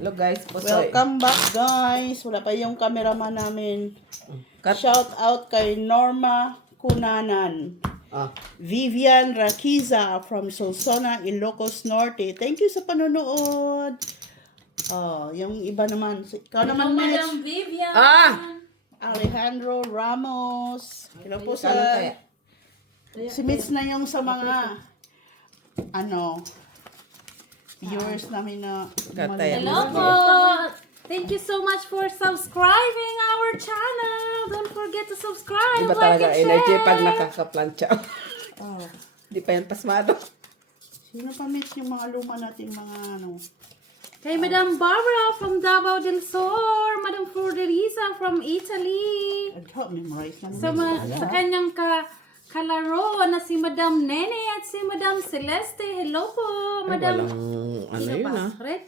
Hello guys, Pusoy. Welcome back guys. Wala pa yung cameraman namin. Cut. Shout out kay Norma Cunanan. Ah, Vivian Raquiza from Solsona, Ilocos Norte. Thank you sa panonood. Oh, yung iba naman. Ikaw naman, Mitch. Madam Vivian. Alejandro Ramos. Hello po Kano kaya? Si Mitch na yung sa mga viewers namin na Katay. Hello po. Thank you so much for subscribing our channel. Don't forget to subscribe, Iba like, talaga and energy share. pag nakakaplantsa. Oh. Di pa yan pasmado. Sino pa Mitch yung mga luma nating mga Kay Madam Barbara from Davao del Sur, Madam Flordelisa from Italy, memorize na sa kanyang kalaro na si Madam Nene at si Madam Celeste. Hello po, Ay, Madam. walang ano Sino yun pa? ah. Red?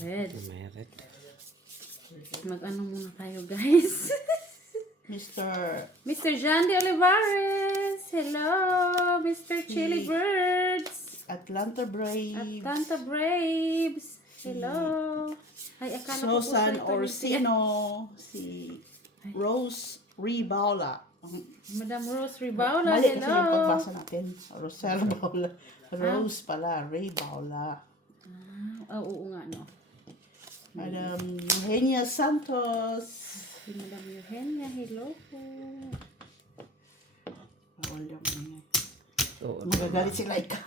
Red. Merit. Mag-ano muna tayo, guys. Mr. Jandy Olivares. Hello, Mr. Chili Birds. Atlanta Braves. Atlanta Braves. Hello. Ay, akala ko po Susan ito. Orsino. Si Rose Ribaula. Madam Rose Ribaula. Mali kasi yung Hello. pagbasa natin. Rosel Baula. Rose pala. Ray Baula. Oo nga, no. Madam Eugenia Santos. Si Madam Eugenia. Hello po. Wala mo. Oo. Magagalit si Laika.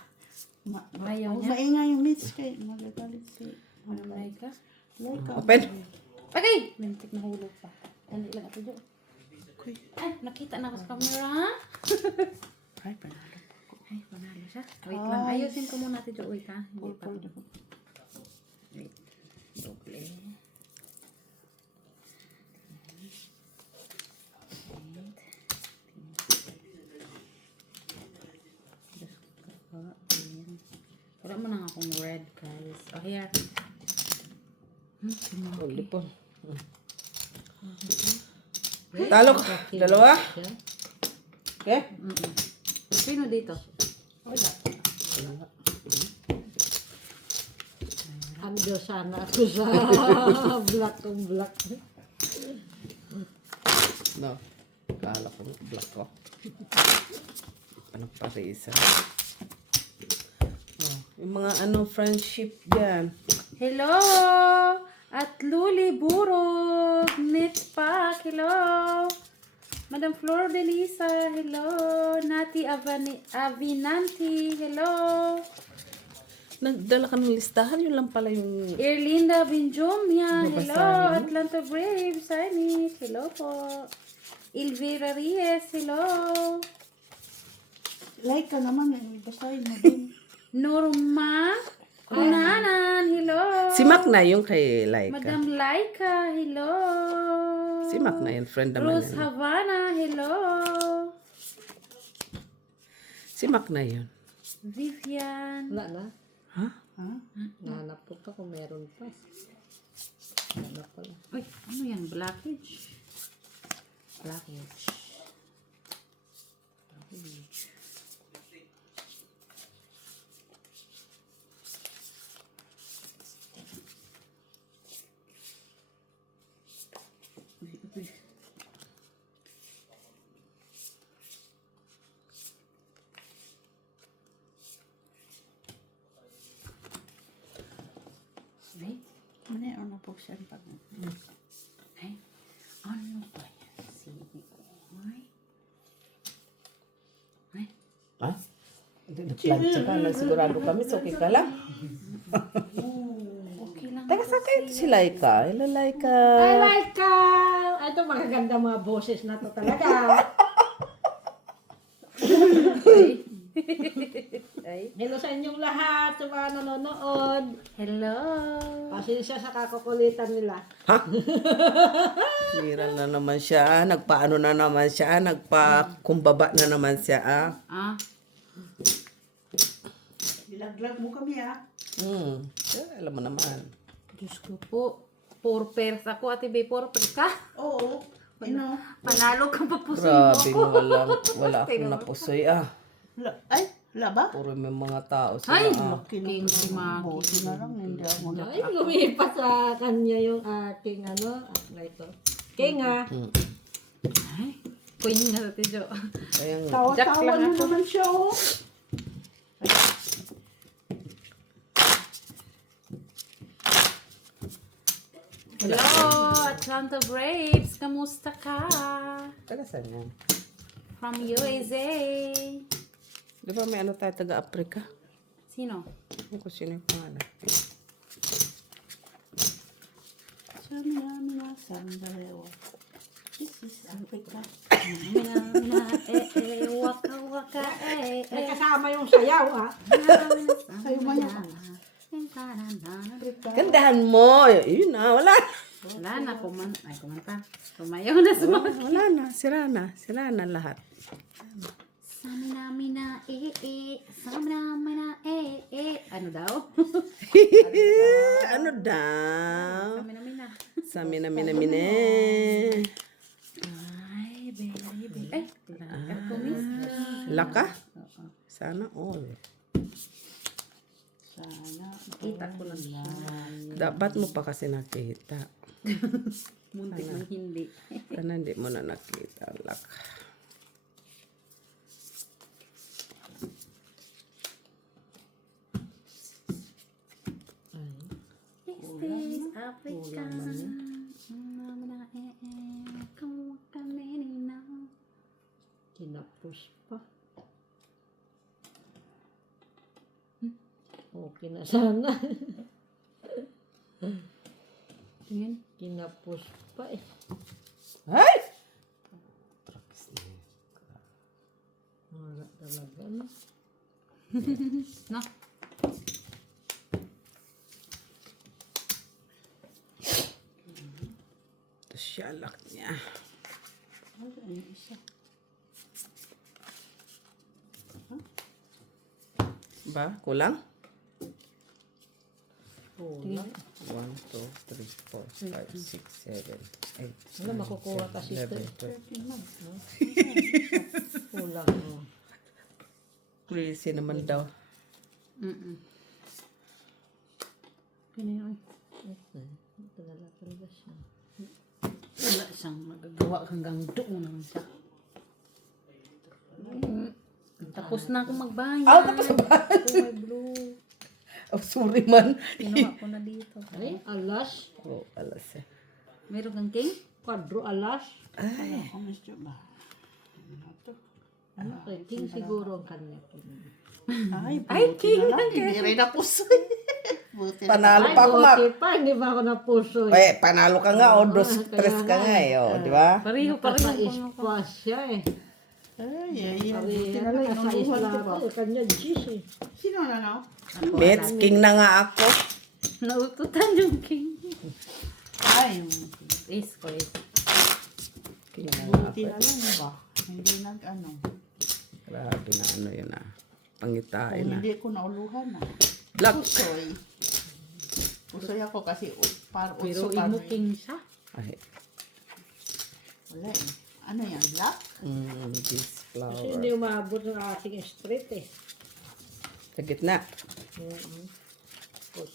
Ayaw niya. Maingay yung Mitch kay magagalit si Madam Laika. Laika. Open. Okay. Mintik na hulog pa. Dali lang ako dyan. Ay, nakita na ako sa camera. Ay, panalo. Ay, panalo siya. Wait lang. Ayusin ko muna ito. Wait ha. Hindi pa. Wait. Doble. Wala mo lang akong red, guys. Oh, here. Oh, lipon. Talo ka. Dalawa? Okay? Sino dito? Ando sana ako sa black kong black. No. Kala ko black ko. Anong parisa? Oh, yung mga friendship dyan. Hello! At Luli Burog, Knit Pack, hello! Madam Flor Belisa, hello! Nati Avinanti, hello! Nagdala ka ng listahan, yun lang pala yung... Erlinda Benjomia, hello! Babasahin mo? Atlanta Braves, Sinis, hello po! Elvira Reyes, hello! Laika naman. Basahin mo din. Norma Kunanan, hello! Si Mac na yung kay Laika. Madam Laika, hello! Si Mac na yun, friend naman Rose yan. Havana, hello! Si Mac na yun. Vivian. Wala na. Ha? Nanap ko pa kung meron pa. Nanap pala. Uy, ano yan? Blackage? Blackage. Wait. Ano yung ano po siya pag... Ay, ano ba yan? Ay. Ha? Hindi na-plantsa ka. Sigurado kami. So, okay ka lang. Okay lang. Teka, sa kayo si Laika. Hello, Laika. I like ka! Ito magaganda mga boses na to talaga. Ay. Hello sa inyong lahat, sa mga nanonood. Hello. Pasensya sa kakukulitan nila. Ha? Viral na naman siya. Nagpaano na naman siya. Nagpakumbaba na naman siya. Ah. Dilaglag mo kami Alam mo naman. Diyos ko po. 4 pairs ako. Ate Bay, 4 pairs ka? Oo. Panalo ka pa po sa Grabe, ako. wala akong napusoy. Ay, Wala ba? Puro may mga tao sila. Ay! King si Maki. Buti na lang, hindi ako Ay, lumipas sa kanya yung ating ito. Kinga. Ay, queen nga Ate Jo. Kaya nga. Tawa-tawa lang na ako. naman siya, oh. Hello, Atlanta Braves. Kamusta ka? Taga saan yan? From USA. Di ba may ano tayo taga-Africa? Sino? Ano ko sino yung pangalan? Sandalewa. This is Africa. Mina, mina, waka, waka, May kasama yung sayaw, ha? Sayo man yan. Gandahan mo! Yun na, wala. Wala na, kumanta. Tumayaw na sa mga. Wala na, sira na. Sira na lahat. Samina, mina, samina, mina, Ano daw? Ano daw? Samina, mina. Samina minamine. Ay, baby. Ay, Laka? Sana all. Sana. Kita ko lang siya. Dapat mo pa kasi nakita. Muntik ng hindi. Sana hindi mo na nakita. Laka. This is Africa. Samina, come on, now. Kinapos pa. Okay na sana. Tingin. Kinapos pa eh. Ay! Wala talaga, no? No? Ito siya, lak niya. Ba? Kulang? Kulang. 1, 2, 3, 4, 5, 6, 7, 8. Wala, makukuha ka sister. 11, 12. Kulang, no? Crazy naman daw. Pinay, Talaga talaga siya. wala siyang magagawa hanggang doon naman siya. Tapos na akong magbayad. Tapos na ba? May blue. Oh, sorry man. Kinuha ko na dito. Ay, alas. Oh, alas eh. Meron kang king? Quadro alas. Ay, Ako, Mr. Ba? Ano kay King siguro ang kanya. Ay, buti na lang. Hindi rin na puso. Buti na. panalo pa ako ma. okay pa, hindi ba ako napuso eh. Eh, panalo ka nga o dos, tres ka nga eh. O, di ba? Pareho, Sa pareho. ispas siya eh. Ay, buti Sabi, na lang. nasa Inunuhan isla ko ba? ko, kanya G's eh. Sino na, no? Mets, king na nga ako. Naututan yung king. Ay, Ace ko, ace. King na nga buti ako. na lang ba? Hindi nag-ano. Grabe na ano yun ah. Pangitain Kung na. hindi ko nauluhan na. Black. Pusoy. Pusoy ako kasi Pero utso pa. imo king siya. Ay, Wala eh. Ano yan? Black? this Kasi flower. hindi umabot ng ating street eh. Sa gitna. Tapos,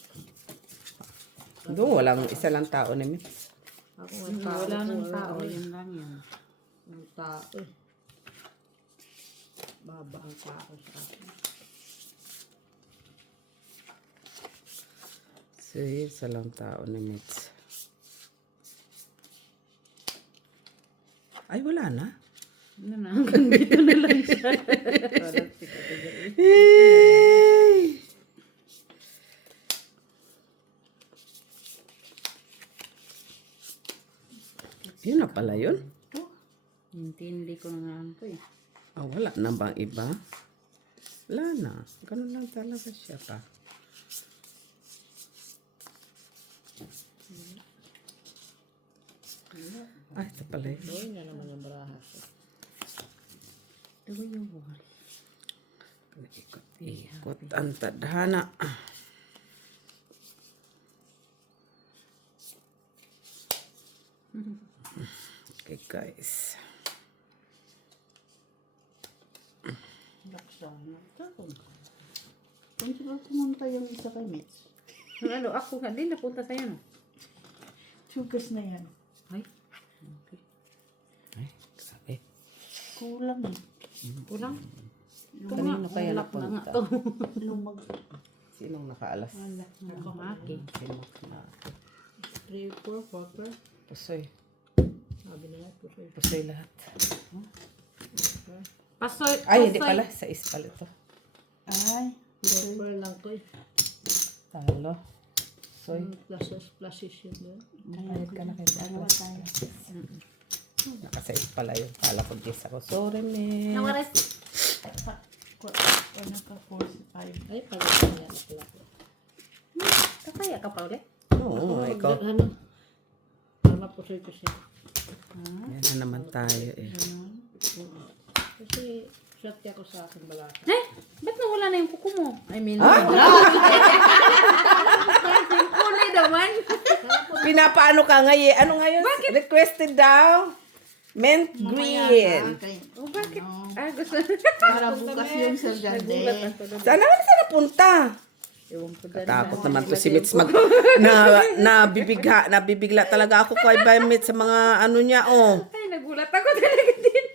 Doon, walang isa lang tao na Mets. ako ang tao. Wala nang ko, tao. wala Yan lang yan. ang tao eh. Baba ang tao sa akin. So, isa lang tao na Mets. Ay, wala na. Ano na, hanggang dito na lang siya. Hey! Yun na pala yun. Hindi ko na nga ito eh. Ah, wala na bang iba? Wala na. Ganun lang talaga siya pa. Ay, ito pala yun. Doon na naman ang barahas. Ito yung wall. Ikot ang tadhana. Okay, guys. Laksan. Kung siguro pumunta yung isa kay Mitch. Ano, ako nga din napunta sa'yo, no? Tugas na yan. Ay. Okay. Sabi. Kulang eh. Kulang. Kanino kaya Ulap na nga napunta? to. Lumag. Sinong nakaalas? Kumaki. Sino na? 3, 4, 4. Pusoy. Sabi na nga, pusoy. Pusoy lahat. Pasoy. Ay, hindi pasoy. pala. Sa pala ito. Ay. 4 lang ko eh. Talo. Soy. Pluses yun doon. Kahit ka na kayo. Dalawa tayo. Nakasais pala yun. Kala ko gis ako. Sorry, man. Nawares. Ano ka? 45. Ay, pala yan pala. Kakaya ka pa ulit? Oo, ikaw. Ano? Para pusoy ko siya. Yan na naman tayo eh. Kasi shot ako sa aking balasa. Eh, ba't nawala na yung kuko mo? I mean, kulay naman. Pinapaano ka ngayon? Ano ngayon? Requested daw. Mint green. Oh, bakit? Ah, gusto. Para bukas yung Sir Jande. Sana saan napunta? Ewan ko dyan. Takot naman to si Mitz nabibigla talaga ako kay by Mitz sa mga ano niya oh. Ay, nagulat ako talaga din.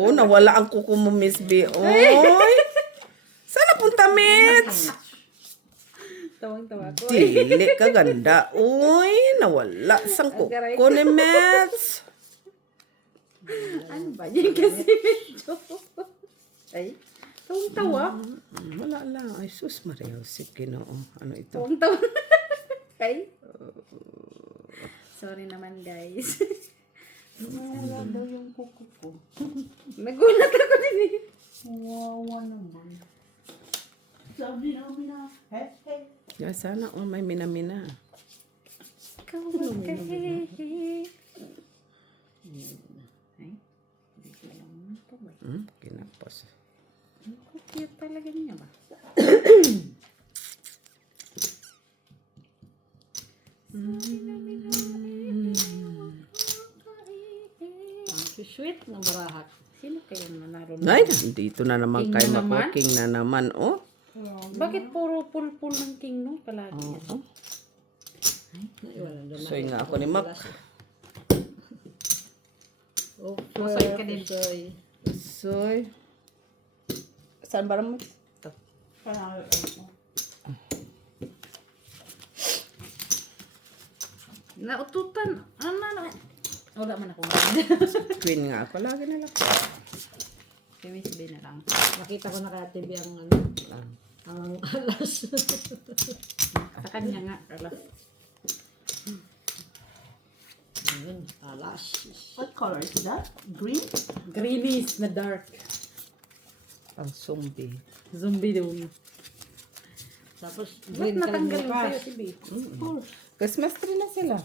Oo, nawala ang kuko mo, Miss B. Oy. Saan napunta, Mitz? Tawang-tawa ko. Dili ka ganda. Uy, nawala sang kuko ni Mitz. Ano ba yan kasi medyo? Ay, tawang-tawa. Wala lang. Ay, sus, Maria Josep, Ginoo. Ano ito? Tawang-tawa. Ay. Sorry naman, guys. Wala daw yung kuko ko. Nagulat ako din eh. Wawa naman. Sabi namin na, hey. Ya, sana may minamina. Ikaw magkahehe. Ay, hindi ko alam ito ba? Kinapos. Ang cute talaga niya ba? Ang sweet ng barahak. Sino kayong nanaro na? Ay, dito na naman King kay na naman? Mako. King na naman, oh. Bakit puro pul-pul ng king no? Palagi yan. Oo. Wala doon. Soy nga ako ni Mac. Oh, Pusoy ka din. pusoy. Soy. Saan ba naman? Ito. Parang Naututan. Ano na? Wala man ako. Queen nga ako. Lagi na lang. Kami sabihin na lang. Nakita ko na kaya TV ang ano. Ang alas. Sa kanya nga. Alas. Ayun, alas. what color is that? Green? Greenish na dark. Ang zombie. Zombie daw. Tapos, Ba't green ka natanggal yung bukas. sa'yo, Tibi? Christmas tree na sila.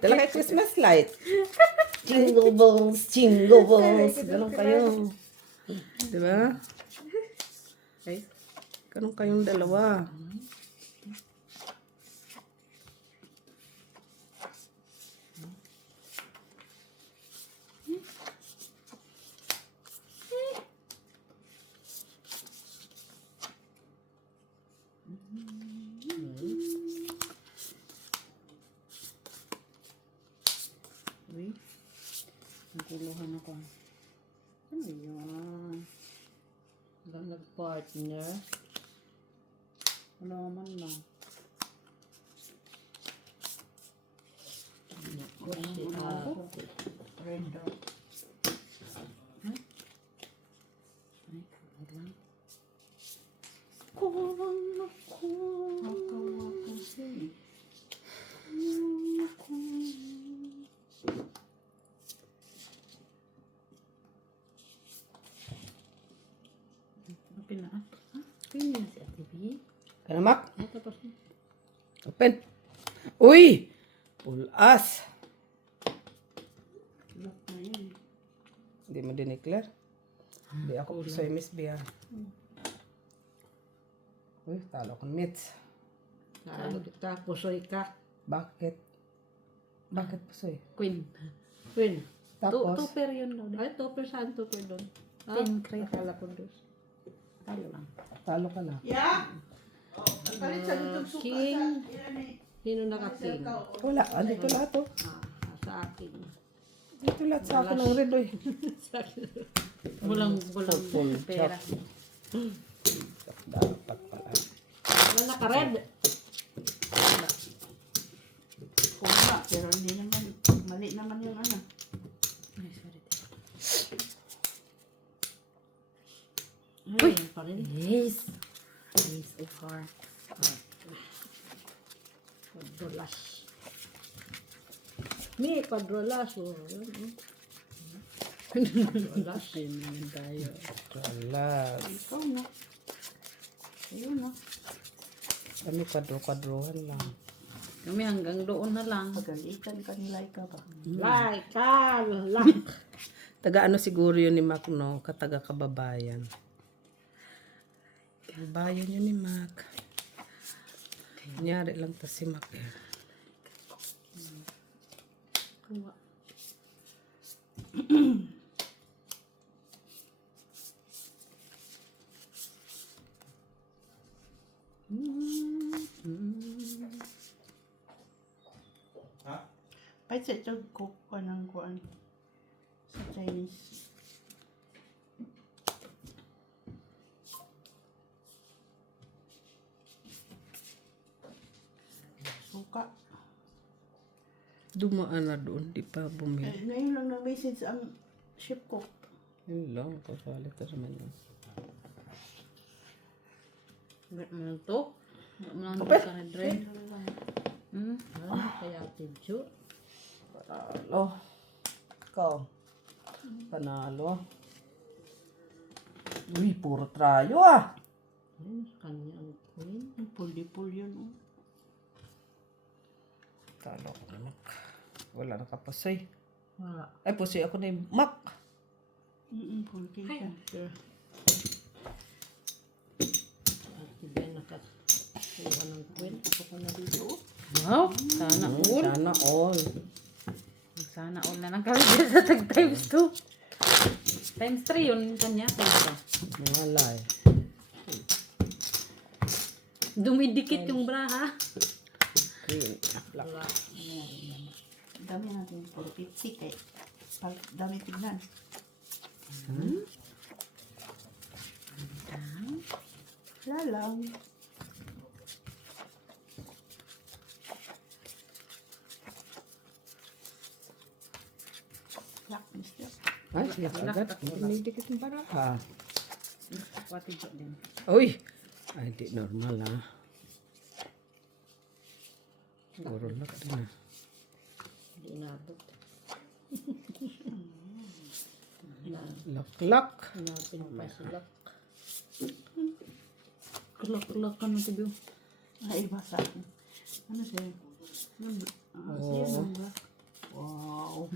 Dala kay Christmas light. Jingle balls, jingle balls. Ganun kayo. Diba? Ay, Ganun kayong dalawa. uy. Naguluhan ako. Ano yun? Hanggang nag-partner. Ano naman lang. Kasi, Render. Ay, kawal lang. Kawal ako. Waka siya. Open na ah. Ha? Open na si Ate B. Kaya Mac? ay, tapos na. Open. Uy! Pulas. Look na yun. Hindi mo dineclare? Hindi ako soy Miss Bia. Uy, talo kong Mitz. Ano kita, pusoy ka. Bakit? Bakit po soy? Queen. Queen. Tapos, Tupper yun daw. Ay, tupper saan tupper doon? Ah, Concrete. akala ko doon. Talo lang. talo ka na. Yeah. Kalit sa lutong suka King. sa ilan eh. Sino nakating? Wala, andito lahat oh. Sa akin. Dito lahat sa akin ng red oy. Bulang Full pera. Dapat pala. Wala naka-red. Oo nga, pero hindi naman, mali naman yung ano. Ay, sorry. Uy! Pa rin. Yes. Ace of hearts. Quadrolas. May quadrolas. Oh. Quadrolas. Ayun naman tayo. Alas. Ikaw na. Ayun na. Kami kadro-kadrohan lang. Kami hanggang doon na lang. Pagalitan ka ni Laika ba? Like, like. Taga ano siguro yun ni Mac, no? Kataga kababayan. Kababayan yun ni Mac. Kunyari lang to si Mac. Kuha. Kahit sa ito, cook ka ng kuan sa Chinese. Suka. Dumaan na doon, di pa bumili. Ngayon lang na-message ang ship ko. Yun lang, kasalit na naman yun. Ba't mo lang to? Ba't mo lang to sa red red? Kaya tidyo. Panalo. Ikaw. Panalo. Uy, puro trayo ah. Ayun, kanya ang queen. Ang puldi-pul yun. Oh. Talo ko na Mac. Wala na kapasay. Wala. Ay, pusay ako na yung Mac. Puldi siya. Sure. Ate Ben nakakuha ng queen. Ako ko na dito. Wow. Sana all. Sana all. Sana all na lang kami dyan sa tag times 2. Times 3 yun kanya. Times Wala eh. 2. Dumidikit yung bra ha. Green. Black. Wala. Dami natin 450 eh. Dami tignan. Wala lang. Black, mister. Ay, sila agad. Dinidikit yung baraha. Pati dyan din. Uy! Ay, di normal ah. Siguro lock din ah. Hindi inabot. Lock. Hanapin pa sila. Kulak-kulak ka na tibo. Ay, iba sa akin. Ano siya? Oo. Wow.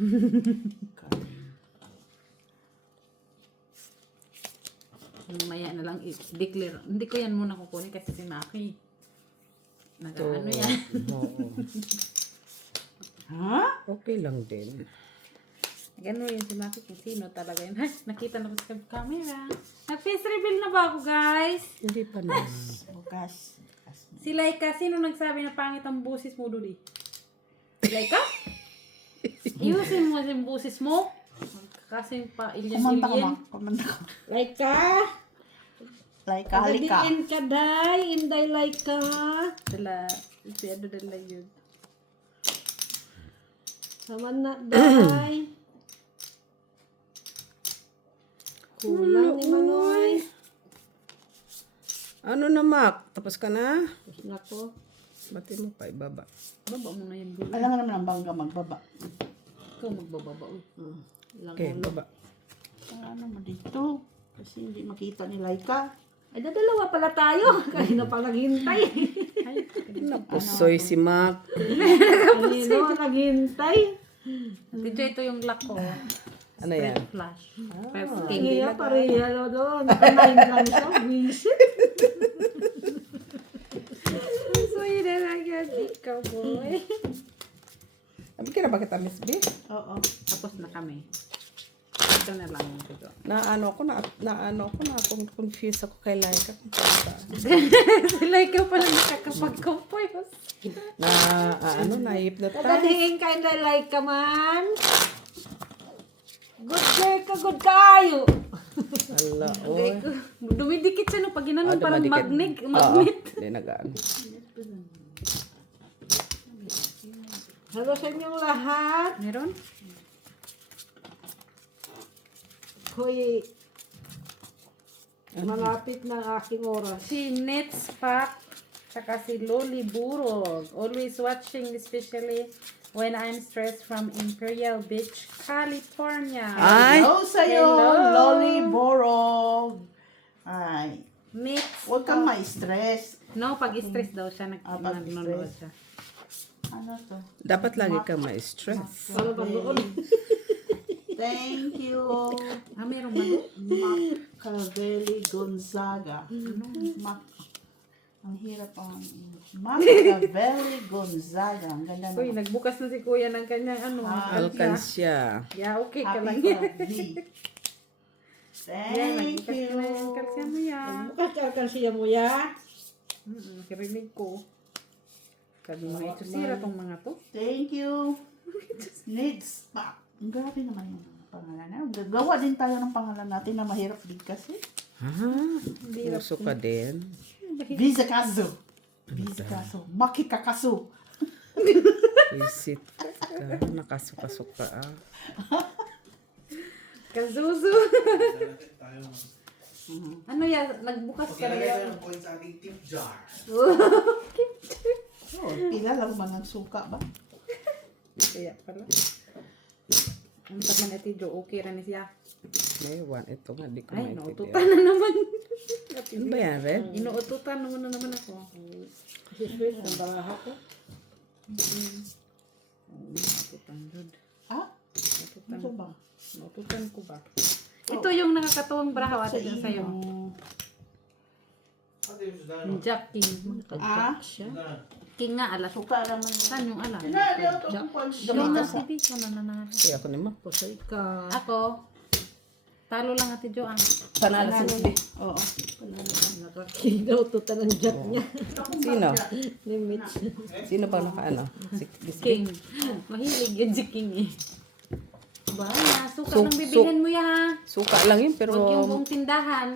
Maya na lang i-declare. Hindi ko yan muna kukunin kasi si Maki. Nag-ano yan. Oo. Ha? Okay lang din. Gano'n yun si Maki kung sino talaga yun. Ay, nakita na ko sa camera. Nag-face reveal na ba ako, guys? Hindi pa na. Bukas. Si Laika, sino nagsabi na pangit ang busis mo, Dudi? Si Laika? Iusin mo yung busis mo. Kasi pa Kumanta ka ilyan-ilyan. ma. Kumanta ka. Laika! Like, halika. Gabiin ka, day! Inday, Laika! Dala, si ano dala yun. Saman na, day! Kulang ni Manoy. Ano na, Mac? Tapos ka na? Tapos na ko. Bati mo pa ibaba. Baba mo na yung Dudi. Alam nga naman ang bangga magbaba. Ikaw magbababa. Uy. Lang Okay, ulo. baba. Ano mo dito? Kasi hindi makita ni Laika. Ay, dadalawa pala tayo. Kanina pa naghintay. Napusoy si Mac. Kanino naghintay. Ito yung lock ko. Ano yan? Flash. Kaya pareha na doon. Nakamain lang siya. Visit. So, yun na lang yan. Ikaw, boy. Sabi Okay na ba kita, Miss B? Oo. Tapos na kami. Ito na lang yung Tijo. Kung confused ako kay Laika. Kung paano. Sila ikaw pala nakakapag-compose. Na-hypnotize. Kadadihin ka na like ka man. Good girl ka, good kayo. Ala, oy. Dumidikit siya no pag ginanong parang dumadikit. magnet. Hindi nag-ano. Hello sa inyong lahat. Meron? Hoy, malapit na ang aking oras. Si Nets Pack, tsaka si Loli Burog. Always watching, especially when I'm stressed from Imperial Beach, California. Ay! Hello sa'yo, Hello. Loli Borog. Ay, Nets huwag kang ma-stress. No, pag stress daw siya, pag nanonood stress. siya. Ano to? Dapat lagi kang ma-stress. Ano ba doon? Thank you. Meron ba? Machiavelli Gonzaga. Ang hirap ang Machiavelli Gonzaga. Ang ganda Uy, naman. nagbukas na si Kuya ng kanyang Alkansya. Yeah, okay ka lang Happy yan. birthday. Yeah, Thank nagbukas ka na yung you. kalsya mo yan. Bukas siya mo ya. Nakirinig ko. Sabi mga ito, sira tong mga to. Thank you. Needs pa. Ang grabe naman yung pangalan na. Gagawa din tayo ng pangalan natin na mahirap din kasi. Puso ka din. Visa Kazo. Visa Kazo. Makikakaso. Visit ka. Nakasuka-suka. Kazuzu. Ano yan? Nagbukas ka na yan. Oh, pila lang ba ng suka ba? Kaya pala. Ang taman na Tijo, okay rin siya. May one. Ito nga, di ko Ay, maintindihan. naututan na naman. Ano ba yan, Red? Inuututan naman na naman ako. Kasi sweet ang baraha ko. Naututan, Jod. Ah? Naututan Ano ba? Naututan ko ba? Ito yung nakakatuwang brahaw ate dun sa'yo. Jack King. Ah? King nga, ala. Suka naman. Saan yung ala? Sinali ito kung kwan. Yung nga, si Bicho na nanalo. Kaya ako naman. Pusay ka. Ako, talo lang ate Jo ah. Panalo si B. Oo. Nakakinaw to tanang jack niya. Sino? Limits. Sino ba nakaano? Si Miss B? King. Mahilig yun si King eh. Bahala, suka Suk- lang bibilhin mo ya ha. Suka lang yun, pero... Huwag yung buong tindahan.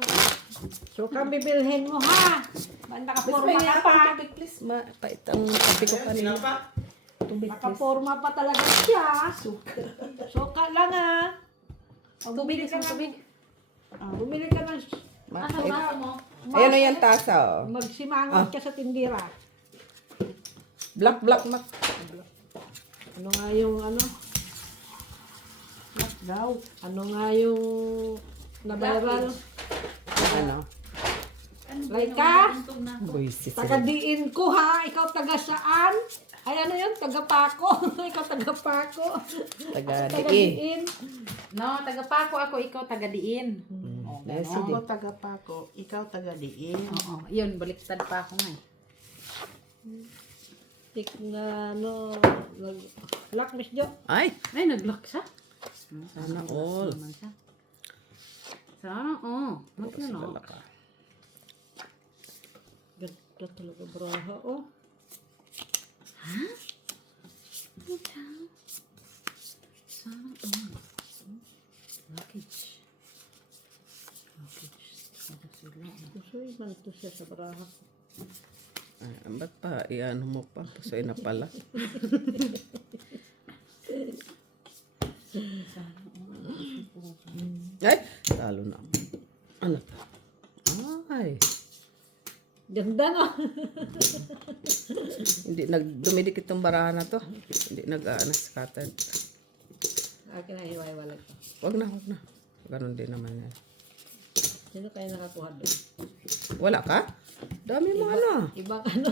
So kang bibilhin mo ha. Banda ka forma ka pa. Tubig, please. Pait ang kape ko kanina. Tubig, please. Nakaporma pa talaga siya. Suka lang ha. Tubig, isang tubig. Bumili ka ng Asa baso mo? Ayan na yan, tasa. Oh. magsimangot ka sa tindira. Black, Mac. Ano nga yung ano? Daw. Ano nga yung na-viral? Ano? Laika? Buisit Taga-diin ko ha. Ikaw taga saan? Ay ano yun? Taga-pako. Ikaw taga-pako. Taga-diin. Taga-diin. No, taga-pako ako, ikaw taga-diin. Yes, sige. Ako taga-pako, ikaw taga-diin. Oo, yun, baliktad pa ako nga eh. Tik na ano. Lock, Miss Jo. Ay! Ay, nag-lock siya? Sana all. Naman siya. Sana, oh. Sigala ka. Ganda talaga braha oh. Sana, oh. Luggage. Pusoy man to siya sa braha. Ay, ba't pa? Iano mo pa? Pusoy na pala. Ay! Talo na. Ano to? Ay! Ganda no. Hindi dumidikit tong barahan na to. Hindi scattered. Akin na hiwa-hiwalay ko. Wag na. Ganon din naman yan. Sino kayo nakakuha doon? Wala ka? Dami mo ano. Ibang ano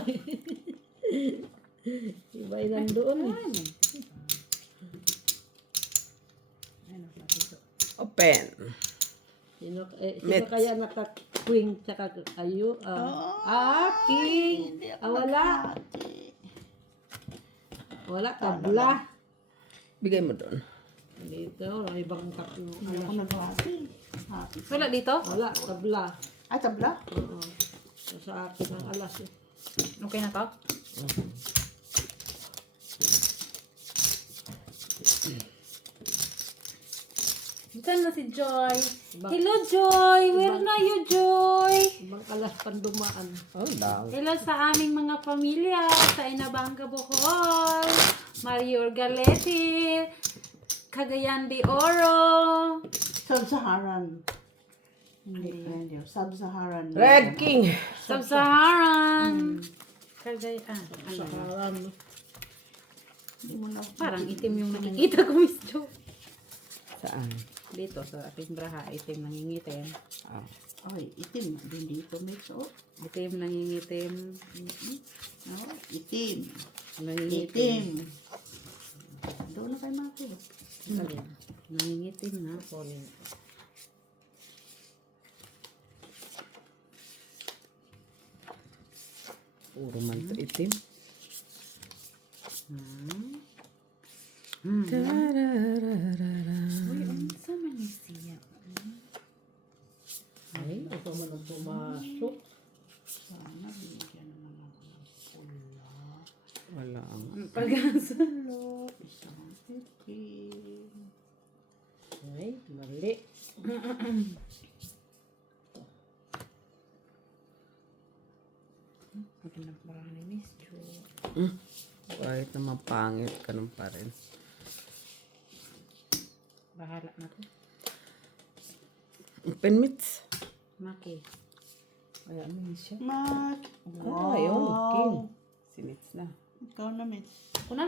Iba yung nandoon eh. Open. Sino Mets. kaya naka-queen tsaka ayo? King. Wala. Wala, tabla. Bigay mo doon. Dito, wala ibang tatlo. Hindi ako naghati. Hati. Wala dito? Wala, tabla. Ay, tabla? Oo. Sa akin ang alas eh. Okay na to? Saan na si Joy? Hello, Joy! Where na you, Joy? Ibang alas pandumaan. Oh, lang. Hello sa aming mga pamilya sa Inabanga, Bohol, Mario Orgalete, Cagayan de Oro. Sub-Saharan. Hindi pwede. Sub-Saharan. Red King. Sub-Saharan. Cagayan. Sakaran. Hindi mo na. Parang itim yung nakikita ko, Miss Jo. Saan? Dito sa aking braha, itim nangingitim. Ah. Ay, itim. Din dito, mix. Oh. Itim nangingitim. No, itim. Nangingitim. Itim. Doon na kay Maki. Nangingitim na. Puro man to itim. Uy, unsa man ni siya? Ay, ito man ang pumasok. Sana binigyan naman ako ng pula. Wala ang... Pagasa. Isang itim. Ay, mali. Magandang parang ni Miss Jo. Kahit naman pangit, ganun pa rin. Bahala na to. Open mitts. Maki. Ay, ano yun siya? Mat. Ah, yun. King. Sinits na. Ikaw na, Mitch. Ako na.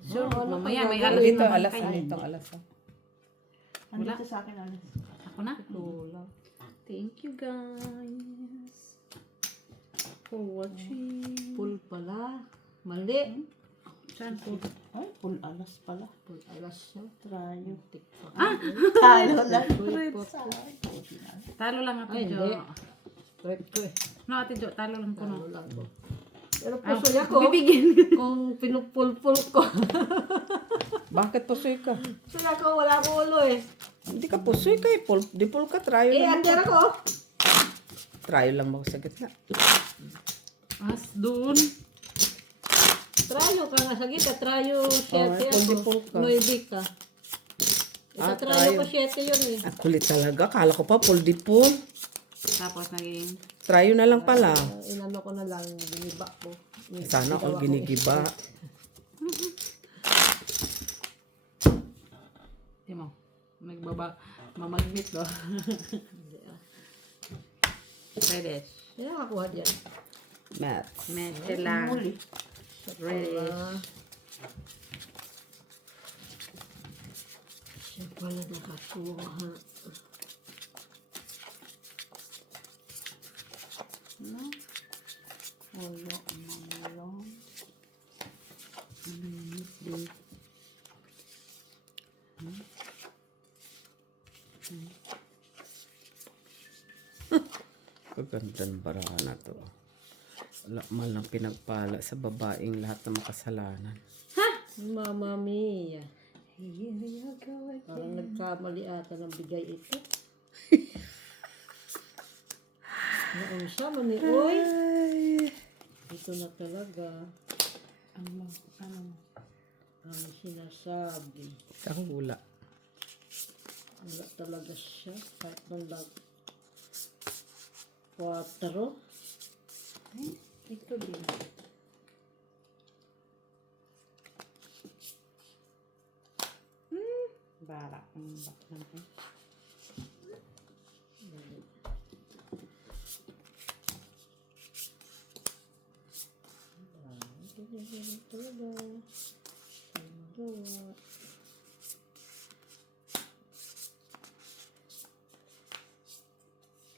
Sure, mamaya may Ano alas dito? naman Alas. kayo. Ano itong alas? Andito sa akin, Alice. Ako na. Lola. Thank you guys for watching. Full pala. Mali. Saan po? Ay, full alas pala. Full alas siya. Trayo. TikTok. Talo lang. Talo lang Ate Ay, Jo. hindi. Straight ko eh. No, Ate Jo, talo lang ko no. Ano lang ko. Pero pusoy ako. Bibigyan. Kung pinupulpul ko. Bakit pusoy ka? Pusoy ako, wala akong ulo eh. Hindi ka pusoy ka eh. Di pul ka. Tryo Eh, lang. under ako. Tryo lang mo sa gitna. As dun. Trayo ka nga sa gita. Trayo 7 pulpul ako. ka. 9 ka. Ito trayo ko 7 yun eh. Ang kulit talaga. Kala ko pa pull di pull. Tapos naging Tryo na lang pala. Inano ko na lang, biniba ko. Sana all ginigiba. di mo. Nagbaba. Mamagnet do. Ready. Yan ang makuha dyan. Maths. Medyo lang. Muli. Ready. Siya pala nakakuha. No? Ulo, ulo. Pagandang barahan na to. Wala man lang pinagpala sa babaeng lahat ng makasalanan. Mama mia. Parang nagkamali ata ng bigay ito. Noon siya man eh. Uy! Ito na talaga Ano? ang sinasabi. Kahula. Wala talaga siya. Kahit ng lag. 4. Ito din. Bara ang bak natin.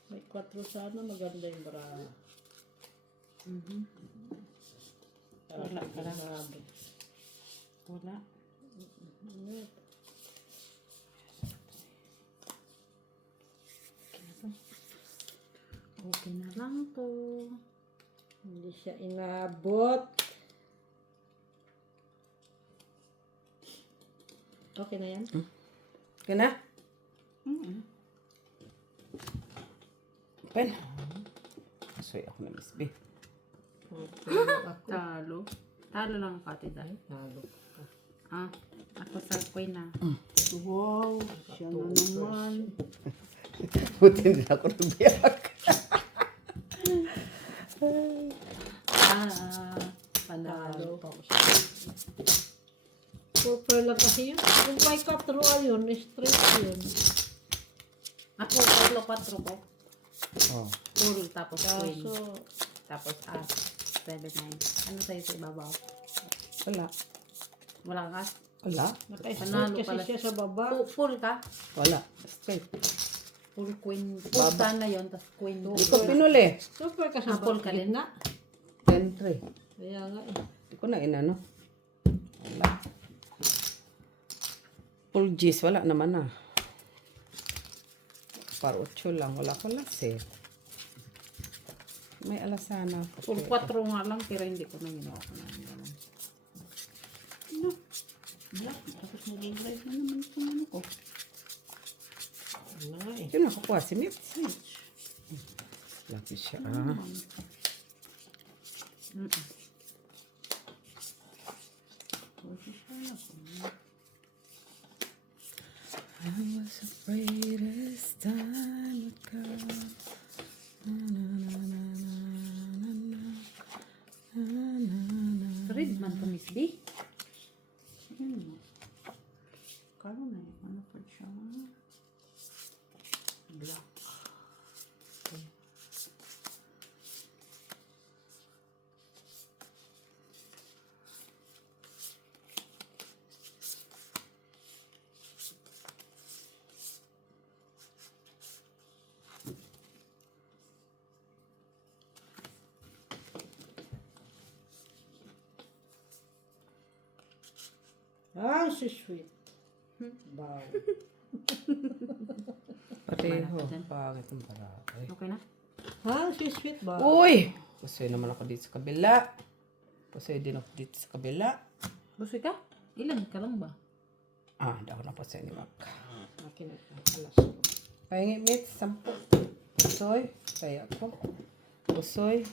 May 4 sana, maganda yung bra. Wala pala. Wala. Okay na lang to. Hindi siya inabot. Okay na yan? Okay na? Open. Asoy ako na, Miss B. Talo. Talo lang pati dahil. Talo. Ah, ako sa queen na. Wow, siya na naman. Buti hindi na ako nagbiyak. Panalo. Purple lang kasi yun. Kung may 4 ayun, straight yun. Ako, 4 ko. Oh. Full, tapos queen. Kaso, Tapos as. 7-9. Ano sa'yo sa ibabaw? Wala. Wala ka? Wala. naka-straight Panalo kasi pala. siya sa baba. Full ka? Wala. Straight. Full queen. Full sana yun, tapos queen. Hindi ko pinuli. Super ka sa Apple ka din? na. 10-3. Kaya nga eh. Hindi ko na inano. Wala. Full G's. Wala naman na. Par 8 lang. Wala ko lase. May alasana. Full 4 nga lang, pero hindi ko na ginawa ko na. Black, tapos nag-drive na naman itong ano ko. Ano nga eh. Yun nakukuha si Mitch. Laki siya. I was afraid as time would come. Red man to, Miss B. Kalo na yun, ano pa siya? Black. Ay, si sweet. Wow. Pareho. Pangit ang parati. Okay na? Ha? Si sweet ba? Uy! Pasoy naman ako dito sa kabila. Pasoy din ako dito sa kabila. Busoy ka? Ilan ka lang ba? Ah, hindi ako na pasoy ni Mac. Akin na. Alas. Pahingi, Mitch. 10. Pasoy. Kaya ako. Pasoy.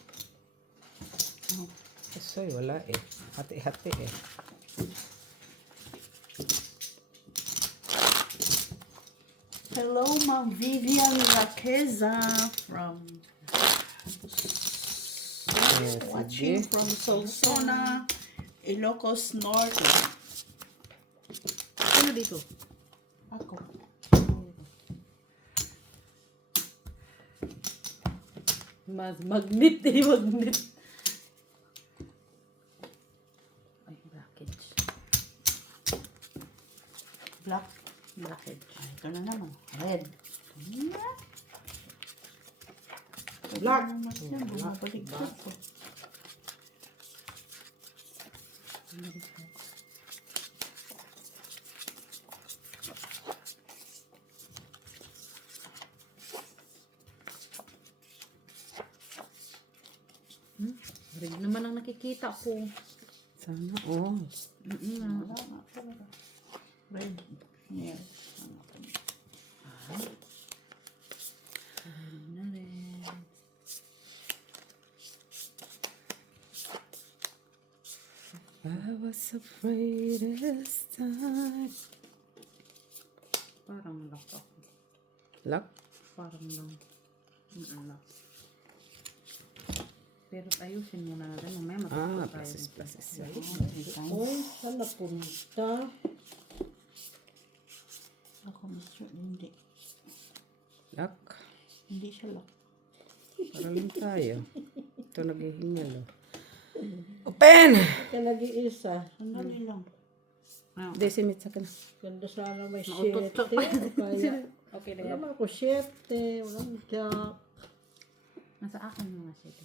Pasoy, wala eh. Hati-hati eh. Hello, Ma'am Vivian Raqueza from Yes, watching sige. from Solsona, Ilocos Norte. Ano dito? Ako. Mas magnet eh, magnet. Ay, blockage. Black. Blockage. Ay, ito na naman. Red. Black. Mas yan, bumabalik ko. Red naman ang nakikita ko. Sana, oh. Wala nga talaga. Red. Yes. Na rin. I was afraid as time. Parang lock ako. Lock? Parang lang. Lock. Pero ayusin muna natin. Mamaya matutuwa tayo. Process. Uy, saan napunta? Ako, Mr. Hindi. Lock. Hindi siya lock. Parang lang tayo. Ito naghihingal, oh. Open! Kaya nag-iisa. Sandali lang. Hindi, si Mitch akin. Ganda sana may Mautot-tot 7. Kaya, Okay na wala yan. man ako 7. Walang jack. Nasa akin mga city.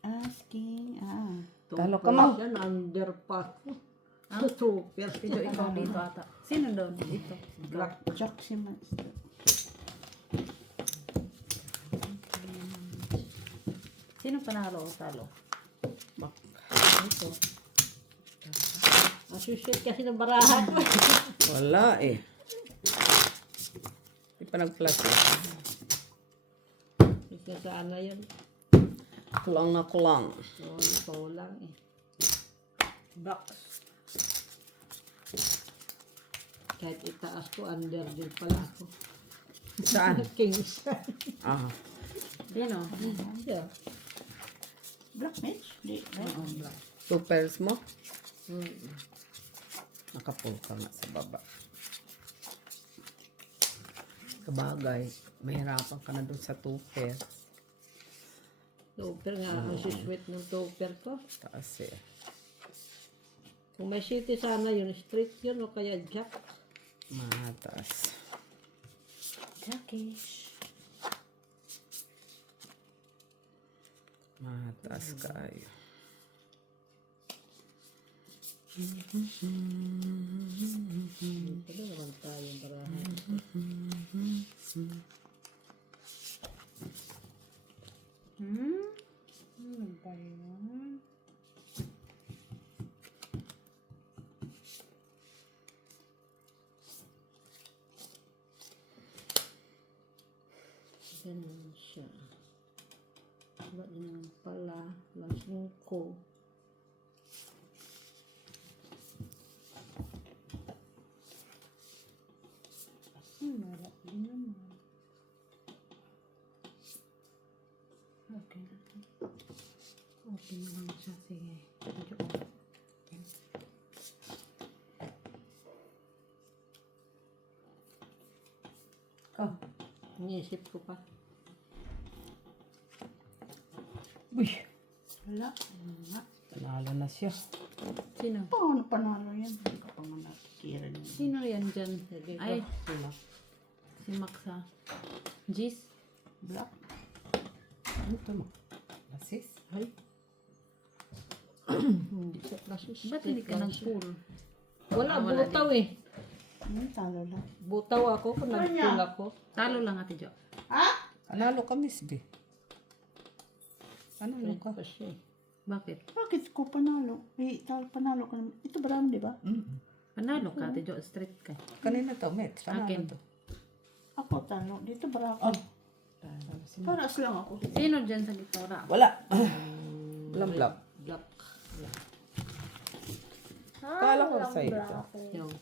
Asking, Talo ka, Ma'am. Yan, under pa. Ah? Super. Dito ikaw dito ata. Sino doon? Dito. Blackjack si Master. Sino panalo o talo? Mac. Ito. Masusunod kasi ng barahan ko. Wala eh. Di pa nag-plus eh. Isa sana yun. Kulang na kulang. Oo, lang eh. Box. Kahit itaas ko, under din pala ako. Saan? Kings. Ah. Sino? Siya. Black match? Di. Oo, black. 2 pairs mo? Mm. Nakapull ka nga sa baba. Kabagay, mahirapan ka na dun sa 2 pairs. Topper nga, ang sweet ng topper ko. Taas eh. Kung may city sana yun, straight yun o kaya jack. Mataas. Jackish. Mataas kayo. Ito na naman tayo barahan. Ano ba yun? Ganun siya. Wala din naman pala. Lasing ko. Wala din naman. Okay. Okay naman siya. Sige. Medyo okay. Oh, iniisip ko pa. Uy. Wala. Wala. Panalo na siya. Sino? Paano panalo yan? Hindi ka pa nga nakikira niya. Sino yan dyan? Sige ko. Ay, Sino? si Maxa. Jis? Black. Ano ito mo? Lasis? Ay. Hindi siya klasis. Ba't hindi ka nag-pull? Wala, wala butaw eh. Talo lang. Butaw ako kung nag-pull ako. Talo lang, Ate Jo. Ha? Panalo ka, Miss B. Panalo ka. Kasi. Bakit? Bakit ko panalo? Eh, panalo ka naman. Ito ba di ba? Panalo ka, Ate Jo. Straight ka. Kanina to, Met. Panalo Akin. to. Ako talo. Dito ba ako? Paras lang ako. Sino dyan sa gitora? Wala. Walang block. Black. Kala ko sa ito. Yung.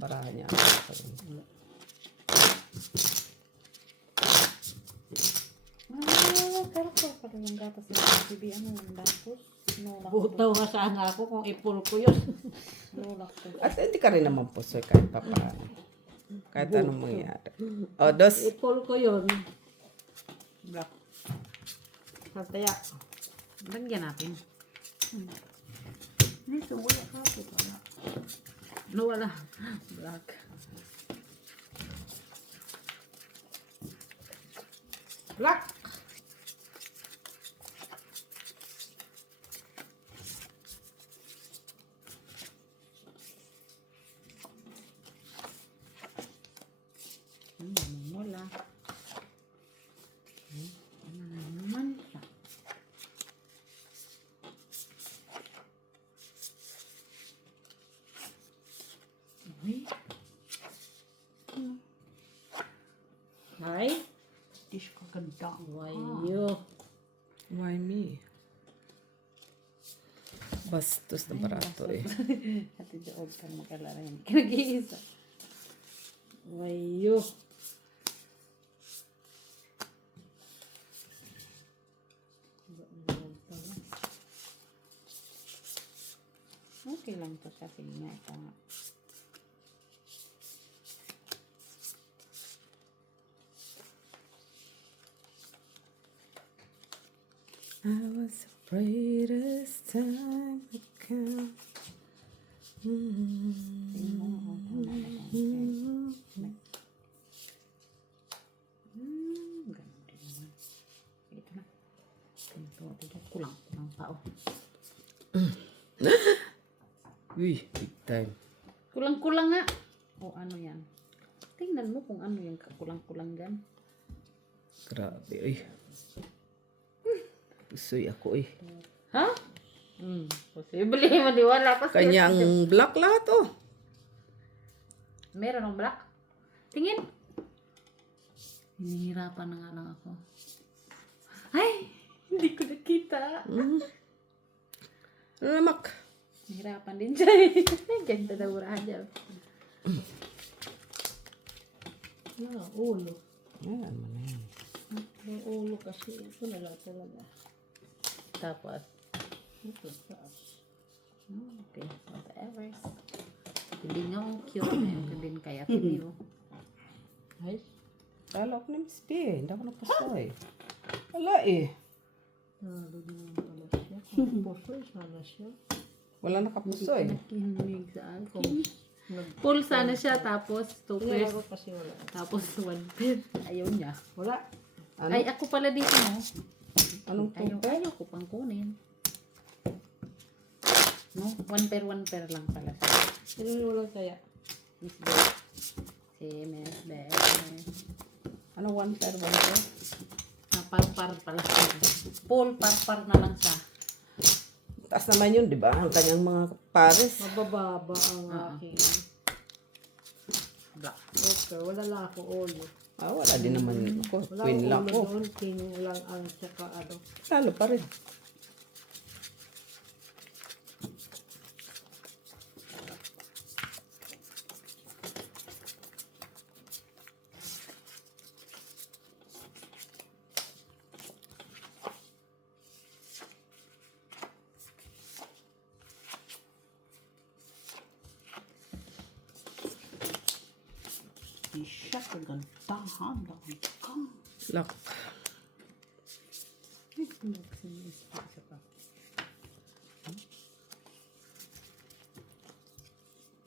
Barahan niya. Pero ko pa rin yung gatas sa TV. Ano yung dapos? Nolak. Butaw nga sana ako kung ipul ko yun. Nolak ko. At hindi ka rin naman pusoy kahit pa paano. Kahit anong mangyari. O, dos. Ipul ko yun. Black. Kataya. Lagyan natin. Dito, wala ka ako. Wala. No, wala. Black. Black! Wala. Ano naman siya? Uy. Ay. Dish ko ganda. Wayo. Why me? Bastos na barato eh. Ate Jo, huwag kang mag-alala yan. Kinag-iisa. Wayo. Okay lang to siya. Sige nga, ito nga. I was afraid as time would come. Ganun din naman. Ito na. Ito, Ate Jo. Kulang pa, oh. Uy, big time. Kulang-kulang nga. O ano yan? Tingnan mo kung ano yung kulang-kulang dyan. Grabe, uy. Pusoy ako eh. Ha? Posible, maniwala pa siya. Kanyang black lahat, oh. Meron ng black. Tingin. Hinihirapan na nga lang ako. Ay! Hindi ko nakita. Ano namak? Hirapan din siya eh. Ganda daw raja. Ulo. Ayan, man yan. Yung ulo kasi ito na lang talaga. Tapos, Ito taas. okay, whatever. Hindi nga ako cute na yun. Hindi kaya piniro. Ay, Kala ko na Miss B. Hindi ako napasoy. Wala eh. nalo din naman pala siya. Kung puso, sana siya. Wala nakapusoy. Nakinig sa alcohol. Full sana siya, tapos 2 pairs. Nilaro kasi wala. Tapos 1 pair. Ayaw niya. Wala. Ano? Ay, ako pala dito, no? Anong Ayaw ko pang kunin. No? 1 pair lang pala siya. Sino yung walang kaya? Miss Beth. Si Miss Beth. Ano, one pair? Parpar pala siya. Full parpar na lang siya. Taas naman yun, di ba? Ang kanyang mga pares. Mabababa ang aking. Black. Okay, wala lang ako ulo. Ah, wala din naman ako. Wala Queen akong lang ulo ko. doon. King lang ang tsaka ano. Talo pa rin. Di siya kagandahan lang ka. Lock.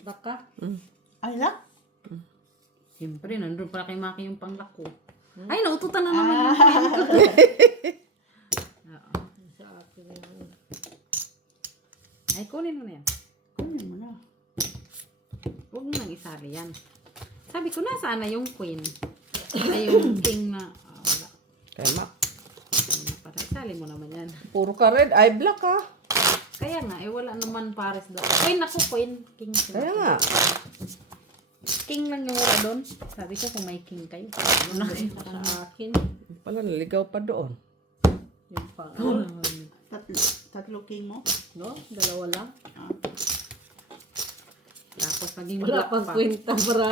Baka? Ay, lak. Siyempre, nandun pala kay Maki yung panglock ko. Ay, naututan na naman yung Sa akin yan. Ay, kunin mo na yan. Kunin mo na. Huwag mo nang isali yan. Sabi ko, nasaan na yung queen? Ay, yung king na... wala. Kaya Mac. Para isali mo naman yan. Puro ka red. Ay, black ha. Kaya nga, wala naman pares doon. Queen ako, queen. King sila. Kaya nga. King lang yung wala doon. Sabi ko, kung may king kayo. Ano na kayo? Sa akin. Pala, naligaw pa doon. Yung pang. Tatlo king mo? No? Dalawa lang. Tapos naging Wala black pang pa. kwenta para.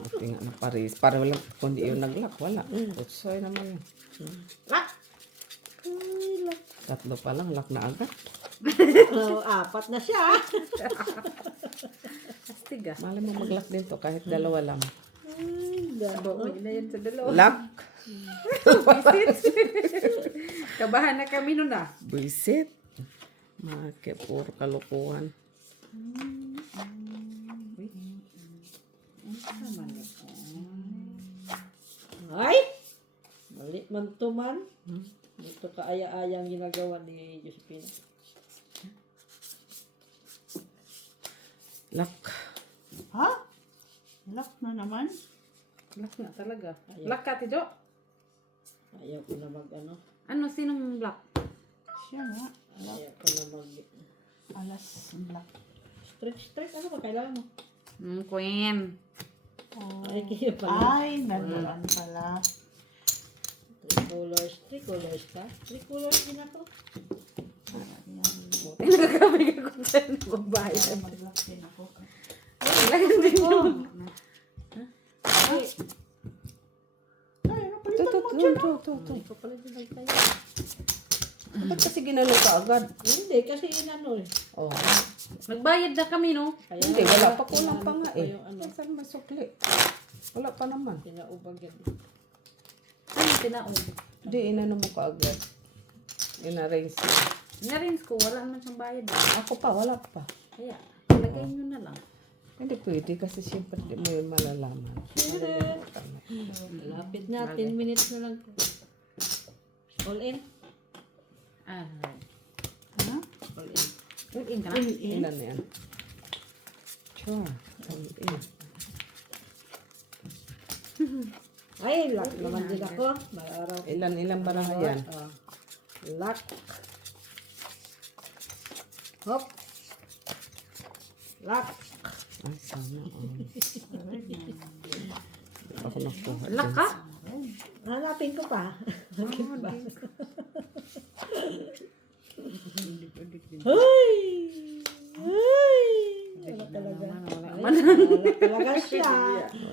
Buti nga na pares. Para wala, kundi yung nag-lock. Wala. Putsoy naman yun. Lock! Tatlo pa lang, lock na agad. Apat na siya. Astig ah. Malay mo mag-lock din to kahit dalawa lang. Bawa na yan sa dalawa. Lock. Kabahan na kami nun ah. Buisit. Maki, puro kalukuhan. Ay! Mali man to man. Ito kaaya-ayang ginagawa ni Josephine. Lock. Ha? Lak na naman? Black na talaga. Black ka, Tijo? Ayaw ko na mag ano. Ano, sinong black? Siya nga. Ayaw ko na mag... Alas black. Straight. Ano ba kailangan mo? Queen. Ay, kaya pala. Ay, nandaan pala. Three colors ka? 3 colors din ako. Nagkakabig ako dyan. Babae. Ay, mag-lock din ako. Kailangan din yun. Ay, Ay, Ito, napalitan ito, mo ito, dyan. ito. ikaw pala din nagtayo. Ba't kasi ginalo ka agad? Hindi, kasi inano eh. Oh. Nagbayad na kami, no? Kaya Hindi, wala pa. Kulang pa nga eh. Yung ano, Saan masukli? Wala pa naman. pinaubag yan. Ano, tinaon? Hindi, inano mo ka agad. In-arrange. Narinse ko, wala naman siyang bayad. Ako pa, wala pa. Kaya, lagay nyo na lang. Hindi pwede kasi siyempre di mo yun malalaman. Lapit na, 10 minutes na lang. All in? Ah, Ha? All in. all in ka na. Ilan na yan? Sure. Ay, lock naman din ako. Mag-araw. Ilan barang yan? Lock. Hop. Lock. Ay, sana. Ako nakuha. Lock ka. Hanapin ko pa. Hoy! Hoy! Wala talaga. Wala talaga siya.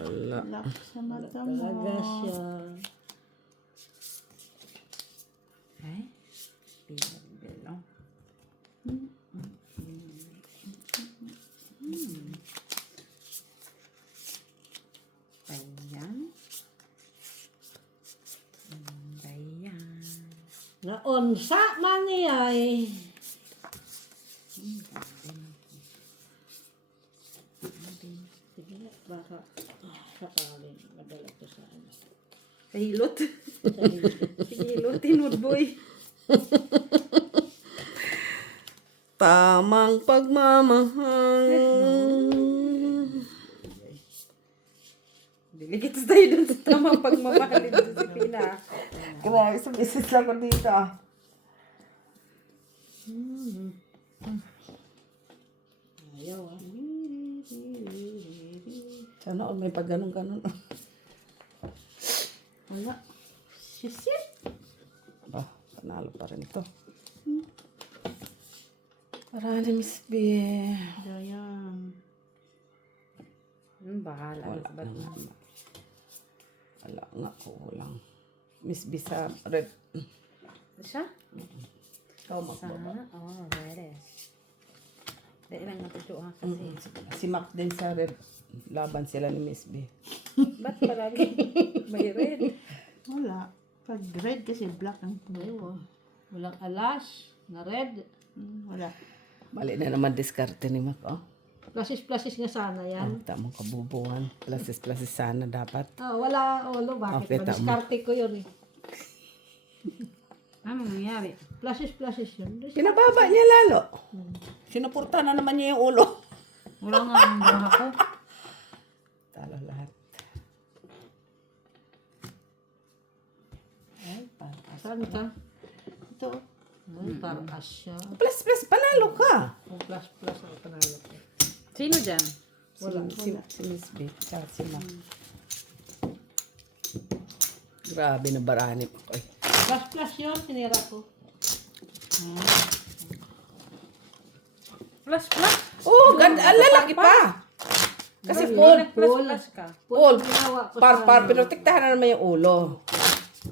Wala. Lock sa mata Talaga mo. siya. Ay. Bilo. Ayan. Ayan. Naunsa man niya eh. Sige na, baka sakaling madala to sa ano. Kahilot. Hilotin mo, boy. Tamang pagmamahal. Diligits tayo dun sa tamang pagmamahalin sa si Pina. Grabe, sa business lang ko dito. Ayaw ah. Sana all may pag ganun-ganun. Wala. Sisit. Ba, panalo pa rin ito. Parang Miss B. Ayan. Bahala na sa ba't na. Wala nga, kulang. Miss B sa red. Siya? Ikaw magbaba. Sana. Oh, ready. Dahil lang natuto ha kasi. Si Mac din sa red. Laban sila ni Miss B. Ba't palagi may red? Wala. Pag red kasi black ang Ayaw ah. Walang alas. Na red. Wala. Mali na naman diskarte ni Mac, oh. Plasis nga sana yan. Tamang kabubuhan. Plasis sana dapat. Wala ulo. Bakit? Okay, tama. Madiskarte ko yun eh. Ano nangyari? Plasis yun. Pinababa niya lalo. Sinupurta na naman niya yung ulo. Wala nga ang buha ko. Talo lahat. Ay, paras. Saan ka? Ito. Ay, paras siya. Plus, panalo ka. Kung plus ang panalo ko. Sino dyan? Wala. Si Miss B. Tsaka si Mac. Grabe na barani mo. Ay. Plus yun. Sinira ko. Flash. Oh, ganda. Ang lalaki pa. Kasi Paul. Flash ka. Paul. Ginawa ko Par. Pinotektahan na naman yung ulo.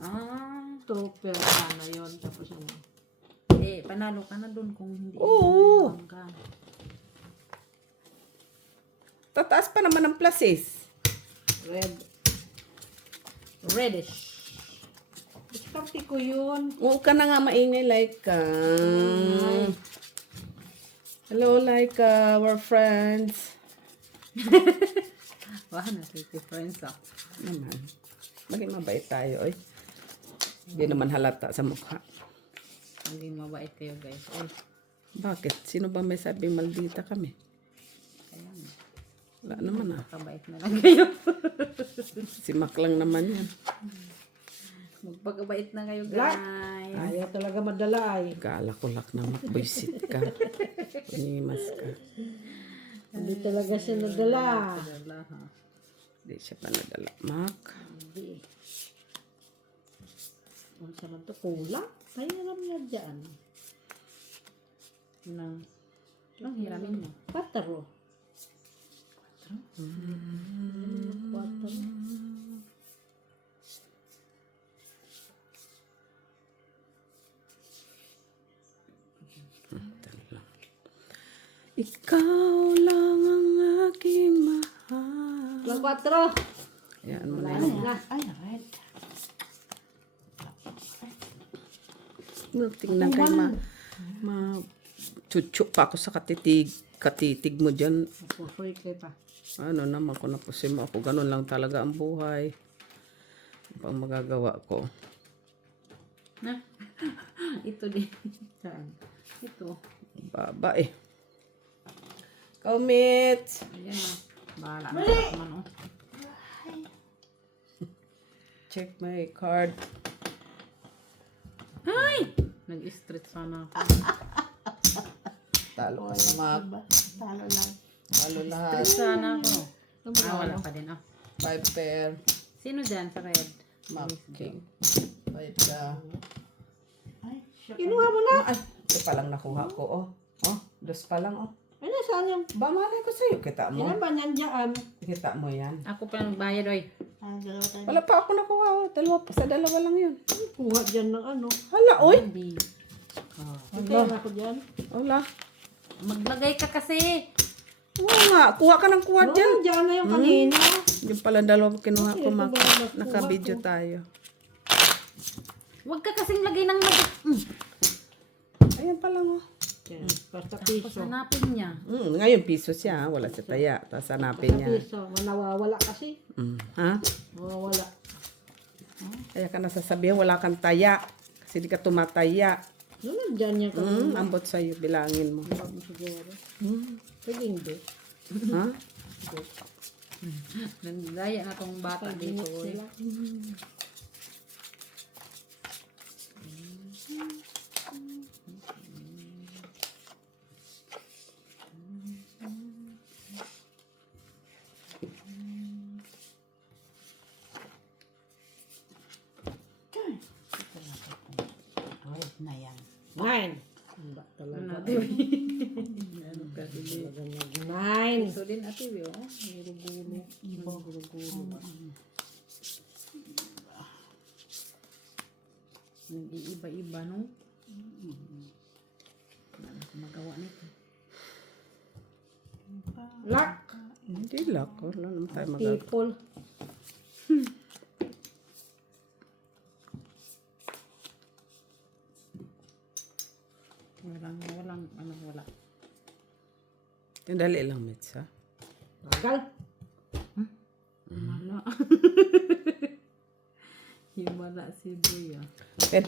Ah. Tropper sana yun. Tapos ano. Panalo ka na dun kung hindi. Oo. Ka. Tataas pa naman ang plasis. Red. Reddish. Diskarte ko yun. Huwag ka na nga maingay, Laika. Hello, Laika. We're friends. Wah, nasiti friends ah. Naman. Maging mabait tayo, oy. Hindi naman halata sa mukha. Hindi mabait kayo guys. Ay, Bakit? Sino ba may sabing maldita kami? ayan. Wala naman ah. Kabait na lang kayo. Si Mac lang naman yan. Magpagabait na kayo guys. Ayaw talaga madala ay. Galak-ulak na Mac. Buisit ka. Panimas ka. Hindi talaga siya nadala. Wala ha. Hindi siya pa nadala. Mac. Hindi. Ang sama to kulang. Pahiram niya dyan. Nang hiramin mo. 4. 4? 4. Ikaw lang ang aking mahal. Lang 4. Yan mo na Wala yun. na. Ay, red. Tingnan kay chuchu pa ako sa katitig mo dyan. Pusoy kayo pa. Ano naman kung napusin mo ako. Ganun lang talaga ang buhay. Ang pang magagawa ko. Na? Ito din. Saan? Ito. Baba eh. Kaumit! Ayan na. Bahala na naman oh. Check my card. Ay! Nag-stretch sana ako. Talo ka sa Mac. Talo lang. Talo lahat. Sana ako. Wala pa din. 5 pair. Sino dyan sa red? Mac King. 5 ka. Ay, siya. Kinuha mo na. Ay, ito pa lang nakuha ko, oh. Oh, 2 pa lang, oh. Ano, saan yung... Ba, malay ko sa'yo. Kita mo. Ilan ba niyan dyan? Kita mo yan. Ako pa lang bayad, oy. Ah, dalawa tayo. Wala pa ako nakuha, oh. Sa dalawa lang yun. Kuha dyan ng ano. Hala, oy. Ito ako dyan. Wala. Maglagay ka kasi. Oo nga, kuha ka ng kuha dyan. Oo, dyan na yung kanina. Yung pala dalawa kinuha ko, Ito Mac. ba nakuha Naka-video ko? tayo. Huwag ka kasing lagay ng Ayan pa lang, oh. Yan, basta piso. Hanapin niya. Ngayon, piso siya, ha? Wala sa taya. Tapos hanapin Basta niya. piso. Nawawala kasi. Ha? Nawawala. Kaya ka nasasabihan, wala kang taya. Kasi di ka tumataya. Ano dyan yung kanina? Ambot sa'yo, bilangin mo. Bago siguro. Pwede hindi. Ha? Nandaya na tong bata dito, oy. Sila. Red na yan. Nine. Ba talaga. Nine. Ito din ate, oh. Gulo-gulo. Gulo-gulo. Nag-iiba-iba, no? Magawa nito. Luck. Hindi lang. Wala naman tayo magagawa. People. Wala. Yung dali lang, Mitz, ha? Magal. Wala. Himala si Buya. Pen.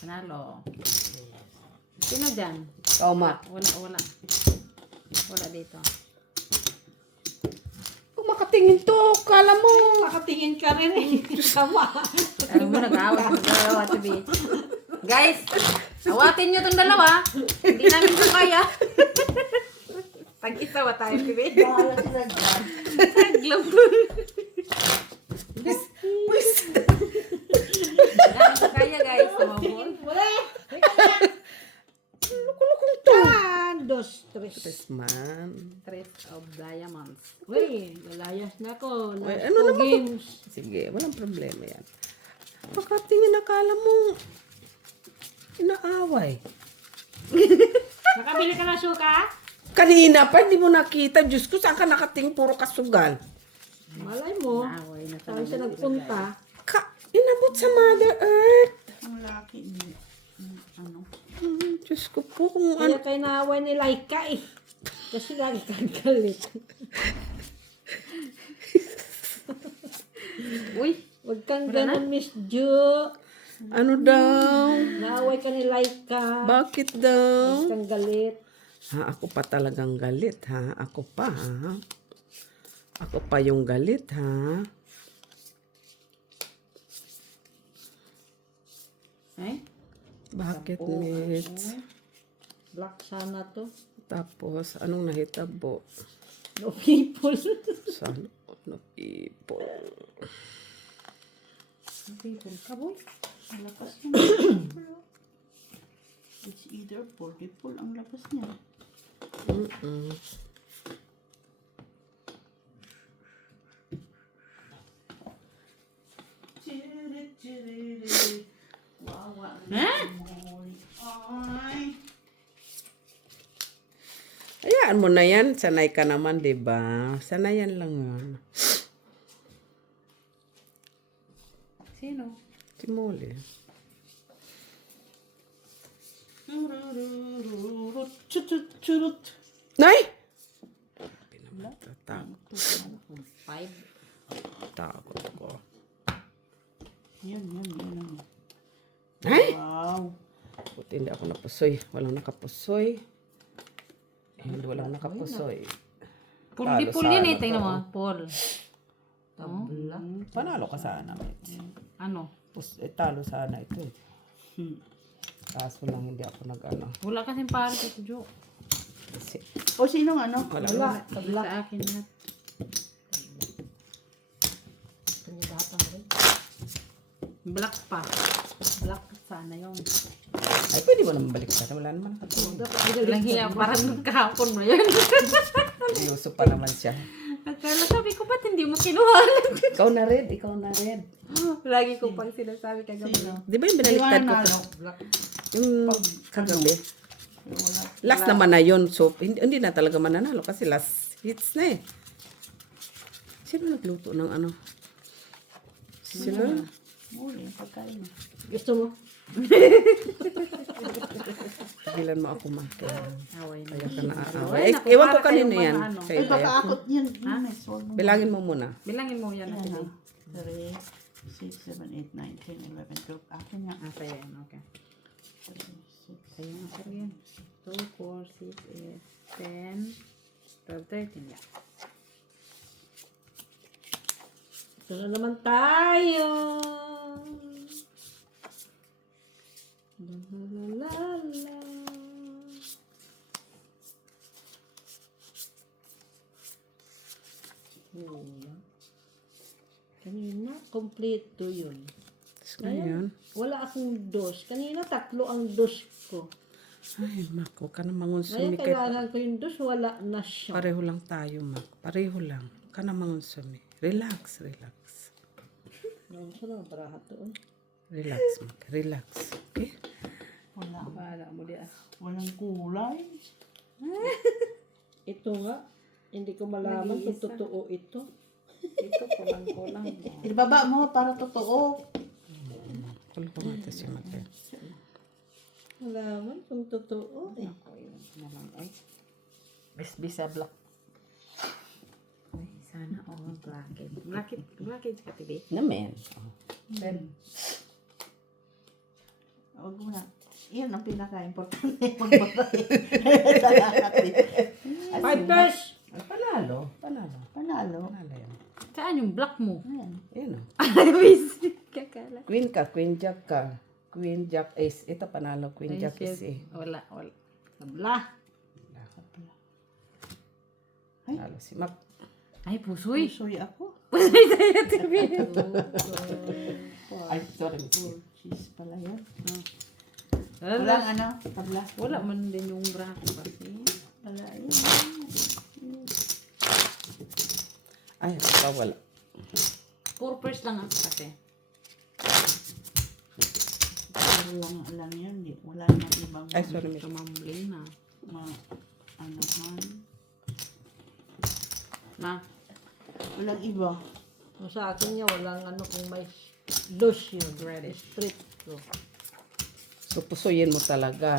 Panalo. Sino dyan? Toma. Wala. Wala dito. Kung makatingin to, kala mo. Makatingin ka rin eh. Sama. Ano mo nag-awat ng dalawa, Tibi? Guys, awatin nyo itong dalawa. Hindi namin ito kaya. Tag-isa wa tayo, Tibi? Bahala sila dyan. Taglam. Hindi namin ito kaya, guys. Tumabol. Lukulukong to. Dos, tres. Yes, man. Tres of diamonds. Uy, lalayas na ako. Uy, Last ano two naman games. Sige, walang problema yan. Makatingin, akala mo. Inaaway. Nakabili ka na suka? Kanina pa, hindi mo nakita. Diyos ko, saan ka nakating puro kasugal? Malay mo. Away na Saan siya nagpunta? Inabot sa Mother Earth. Ang laki niya. Ano? Diyos ko po, kung Kaya ano. kayo naaway ni Laika eh. Kasi lagi kang galit. Uy, Huwag kang ganun, Miss Ju. Ano daw? Naaway ka ni Laika. Bakit daw? Huwag kang galit. Ha, ako pa talagang galit, ha? Ako pa, ha? Ako pa yung galit, ha? eh? Bakit, Mitz? Black sana to. Tapos, anong nahitabo? No people. Sana, no people. People ka, boy. Malakas yan. It's either 40 ang lakas niya. Wawa. Ay. Hayaan mo na yan. Sanay ka naman, di ba? Sanayan lang yan. Sino? Si Molly. Churut. Nay! Takot. Five. Takot ko. Yan. Ay! Wow. Buti hindi ako napusoy. Walang nakapusoy. Hindi, walang nakapusoy. Pool Talo di pool yun sana eh. Tingnan to. mo. Pool. Tabla. Panalo ka sana, Mets. Ano? Talo sana ito eh. Kaso lang hindi ako nag-ano. Wala kasing pare ito, Jo. Kasi, O sinong ano? Wala. Tabla. Sa akin lahat. Kanidatan rin. Black pa. Black sana yun. ay pwede mo naman balik sana. Wala naman nakatulog. Walang hiya. Parang kahapon mo yun. Seryoso pa naman siya. Akala sabi ko, ba't hindi mo kinuha? Ikaw na red, ikaw na red. Lagi ko pang sinasabi kagabi. Di ba yung binaliktad ko? Black. Yung kagabi. Last naman na yun. So, hindi na talaga mananalo kasi last hits na eh. Sino nagluto ng ano? Sino? Muli, pagkain. Gusto mo? Pagilan mo ako man. Away na. Kaya ka naaaway. Ay, naku, Ewan ko para kanino kayong yan. mga ano. Kaya Ay, baka kaya. akot yun. Yun, eh. So, Bilangin mo muna. Bilangin mo yan. Ayan Ate na. 3, 6, 7, 8, 9, 10, 11, 12. Akin nga. Ah, sa'yo yan. Okay. 3, 6, Sa'yo nga, sir, yan. 2, 4, 6, 8, 10, 12, 13. Yeah. Ito na naman tayo. La la la. Kulang. Kanina, kompleto yun. Ngayon. Wala akong dos. Kanina, 3 ang dos ko. Ay, Mak, huwag ka na mangunsumi. Ngayon, kailangan ko yung dos, wala na siya. Pareho lang tayo, Mak. Pareho lang. Huwag ka na mangunsumi. Relax, relax. Ano sa na, barahat doon. Relax, Mak. Relax. Okay? Wala. Bahala mo di ah. Walang kulay. Ito nga, hindi ko malaman kung totoo ito. Ito, kulang-kulang. Ibaba mo para totoo. Kulo ko nga ito si Mak. Malaman kung totoo. Eh. Ako, yun na lang. Ay. Bisbisa black. Ay, sana all blacked. Blacked ka, tibi. Namen. Then, Huwag mo na. Yan ang pinaka-importante. Magbabay. Sa lahat eh. 5 pairs! Panalo. Panalo. Panalo. Panalo yan. saan yung black mo? Ayan. Ayun o. Ay, busy. Kakala. Queen ka, Queen Jack ka. Queen Jack Ace. Ito panalo, Queen Ay, Jack shit. Ace eh. Wala. Tabla. Panalo si Mak. Ay, pusoy. Suy ako. Pusoy tayo, tibi. Ay, sorry. Cheese pala yan. Wala. Walang ano? Tabla. Wala man din yung bra ko kasi. Wala yun. Ay, baka wala. 4 pairs lang ako kasi. Lang yun. Wala namang ibang Ay, sorry. Miss. Tumambling na. ano man. Na. Walang iba. Kung sa akin niya, walang ano kung may dos yun. Straight ko. So, pusuyin mo talaga.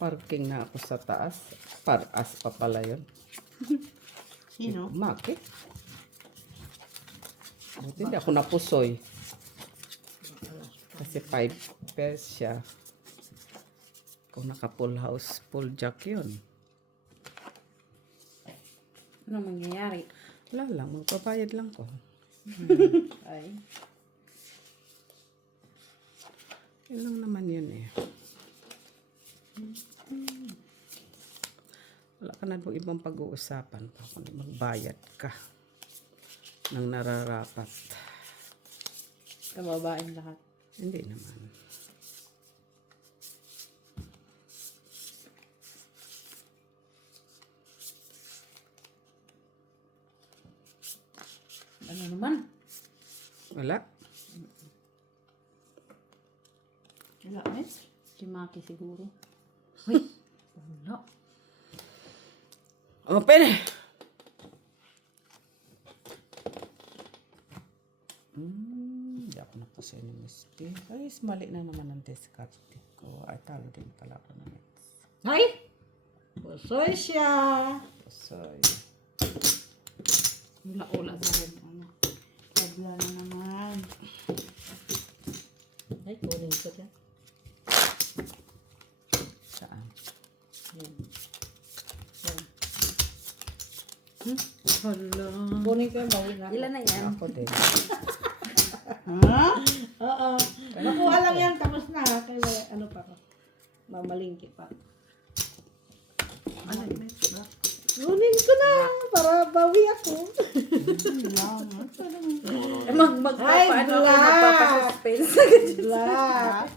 Parking na ako sa taas. Paras pa pala yun. Sino? Mak eh. Buti hindi ako napusoy. Kasi 5 pairs siya. Kung naka full house, full jack yun. Ano mangyayari? Wala lang, magpapayad lang ko. Ay. Yun lang naman yun eh. Wala ka na doon ibang pag-uusapan pa kung magbayad ka ng nararapat. Kababain lahat. Hindi naman. Ano naman? Wala. Wala eh. Si Maki siguro. Uy. Wala. Open! Hindi ako napusoy ni Misty. Ay, mali na naman ang discarte ko. Ay, talo din pala ako na next. Ay! Pusoy siya! Pusoy. Ula-ula sa rin. Ano? Tabla na naman. Ay, kunin ko dyan. Saan? Yan. Hala. Kunin ko yung bawi na. Ilan na yan? Ako din. Ha? Oo. Makuha lang yan, tapos na. Kaya ano pa ko? Mamalingki pa. Ano yun? Kunin ko na para bawi ako. Magpapaano ako, black. magpapasuspense. Black.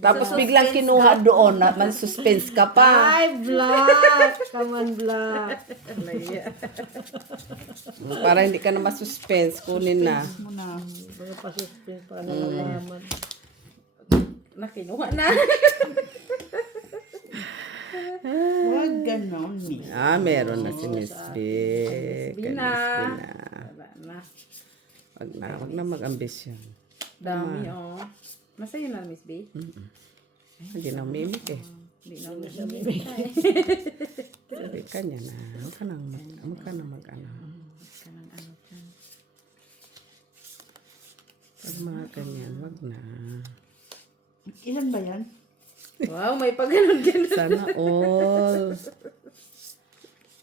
Tapos biglang kinuha doon na man-suspense ka pa. Ay, black. Come on, black. Para hindi ka na masuspense, kunin na. Muna. Mga pa-suspense para nalalaman. Nakinuha na. Huwag ganon, Miss. Meron na si Miss B. Kay Miss B Bina. na. Wala na. Wag na mag-ambisyon. Dami, oh. Masaya na, Miss B. Hindi na mimik eh. Hindi na masaya. Sabi ka niya na. Huwag ka nang mag-ano. Kanang ano dyan. Pag mga ganyan, wag na. Ilan ba yan? Wow, may pag-ganon-ganon. Sana all.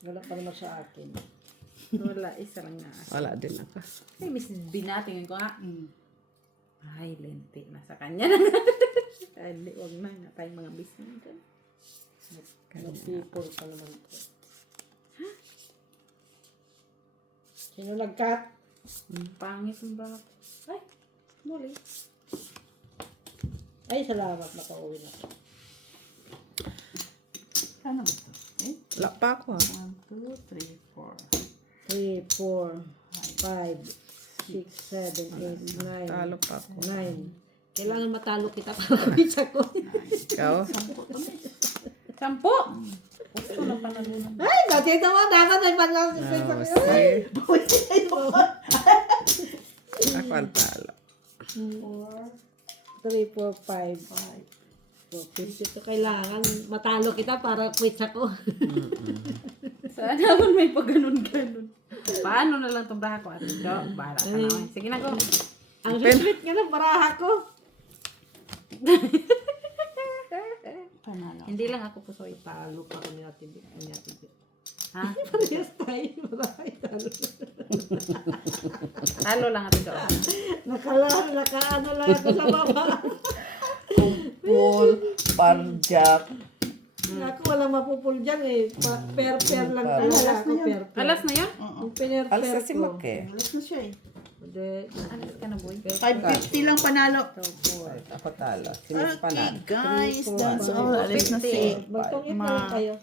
Wala pa naman sa akin. Wala, isa lang na. Wala din ako. Ay, Miss B na, tingin ko nga. Mm. Ay, lente na sa kanya na. Ay, wag na. Nga tayong mga business. Mga people pa naman ko. Sino nag-cut? Pangit ang bra. Ay, muli. Ay, salamat. Nakauwi na. Ano ba ito? Eh? Wala pa ako ha. 1, 2, 3, 4. 3, 4, 5, 6, 7, 8, 9. Talo pa ako. 9. Kailangan matalo kita para pizza ko. Ikaw? 10! Gusto na panalunan. Ay, dati ito mo. Dapat ay panalo sa pizza ko. Ako ang talo. 3, 4, 5. So, 50 kailangan matalo kita para pizza ko. Sana naman may pag-ganon-ganon. Paano na lang itong braha ko? Ate Jo, bahala ka naman. Sige na, go. Ang sweet nga ng baraha ko. Panalo. Hindi lang ako pusoy. Talo pa kami natin. Ha? Parehas tayo. Baraha talo. Talo lang ate Jo. Nakaano lang ako sa baba. Kumpul, parjak. Ako walang mapupul dyan eh. Per-per lang talaga ako. Per-per. Alas na yun? Yung per-per Alas na si ko. Mak eh. Alas na siya eh. Hindi. Alas ka na, boy. 550 lang panalo. Ako talo. Si Miss Okay, Panalo. guys. That's all. Alas na si Magtungit na lang kayo.